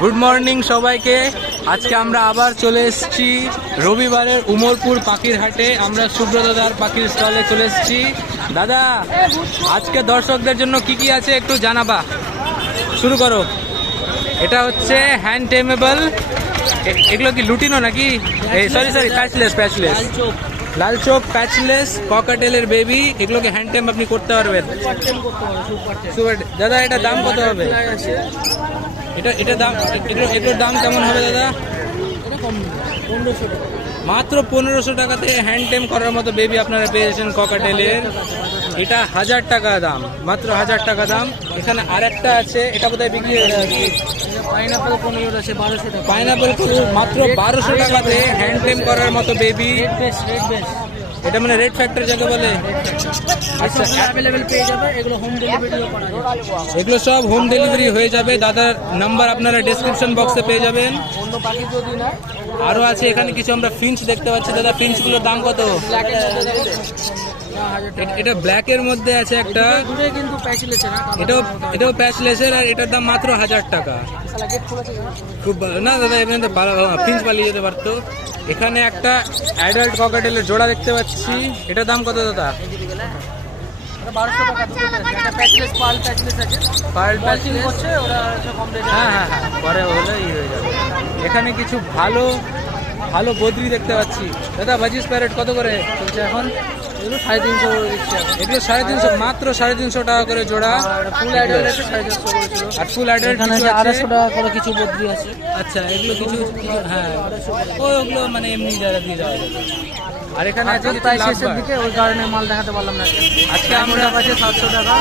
Good morning সবাইকে। আজকে আমরা আবার চলে এসেছি রবিবারের উমরপুর পাখির হাটে। আমরা সুব্রতদার পাখির স্টলে চলে এসেছি। দাদা, আজকে দর্শকদের জন্য কি কি আছে একটু জানাবা। শুরু করো। এটা হচ্ছে হ্যান্ড টেমেবল। এগুলো কি লুটিনো নাকি? সরি প্যাচলেস লাল চোখ প্যাচলেস ককাটেলের বেবি। এগুলোকে হ্যান্ড টেম আপনি করতে পারবেন। দাদা, এটা দাম কত হবে? এটা দাম, এগুলোর দাম কেমন হবে দাদা? মাত্র 1500 টাকাতে হ্যান্ড টেম করার মতো বেবি আপনারা পেয়েছেন ককাটেলের। এটা 1000 টাকা দাম, মাত্র 1000 টাকা দাম। এখানে আরেকটা আছে, এটা বোধহয় বিক্রি হয়ে যাবে। পাইনাপেল মাত্র 1200 টাকাতে হ্যান্ড টেম করার মতো বেবি। এটা মানে রেড ফ্যাক্টর যাকে বলে। আচ্ছা, এগুলো সব হোম ডেলিভারি হয়ে যাবে। দাদার নাম্বার আপনারা ডেসক্রিপশন বক্সে পেয়ে যাবেন। আরো আছে এখানে কিছু আমরা ফিঞ্চ দেখতে পাচ্ছি। দাদা, ফিঞ্চগুলোর দাম কত? এটা ব্ল্যাকের মধ্যে আছে একটা, এটাও প্যাচলেসের, আর এটার দাম মাত্র 1000 টাকা। খুব ভালো না দাদা, এখানে তো ফিঞ্চ পালিয়ে যেতে পারতো। এখানে একটা অ্যাডাল্ট ককাটেলের জোড়া দেখতে পাচ্ছি। এটার দাম কত দাদা? হ্যাঁ, পরে হলে হয়ে যাবে। এখানে কিছু ভালো ভালো বদ্রি দেখতে পাচ্ছি। দাদা, বাজিস প্যারেট কত করে চলছে এখন? এগুলো 350 করে দিচ্ছে। এগুলো 350, মাত্র 350 টাকা করে জোড়া। ফুল অ্যাডাল্ট আছে 350 আর ফুল অ্যাডাল্ট 250 টাকা করে কিছু বদ্রি আছে। আচ্ছা, এগুলো কিছু হ্যাঁ, ওগুলো মানে এমনি যারা দিয়ে যাওয়া যাবে। আর এখানে আছে শেষের দিকে, ওই কারণে মাল দেখাতে পারলাম না। আজকে আমরা কাছে 700 টাকা।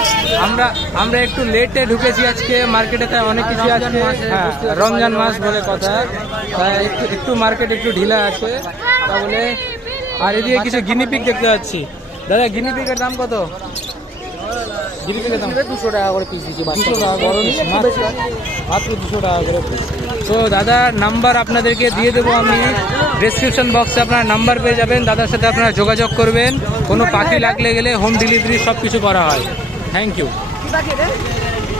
আমরা একটু লেটে ঢুকেছি আজকে মার্কেটে, তাই অনেক কিছু আছে। হ্যাঁ, রমজান মাস বলে কথা, তাই একটু মার্কেট একটু ঢিলা আছে তাহলে। আর এদিকে কিছু গিনিপিক দেখতে পাচ্ছি। দাদা, গিনিপিকের দাম কত? গিনিপিকের দাম 200 টাকা করে পিস দিচ্ছি। 200 টাকা করে মাত্র 200 টাকা করে পিস। তো দাদা নাম্বার আপনাদেরকে দিয়ে দেবো আমি ডেসক্রিপশন বক্সে, আপনার নাম্বার পেয়ে যাবেন। দাদার সাথে আপনারা যোগাযোগ করবেন। কোনো পাখি লাগলে গেলে হোম ডেলিভারি সব কিছু করা হয়। Thank you.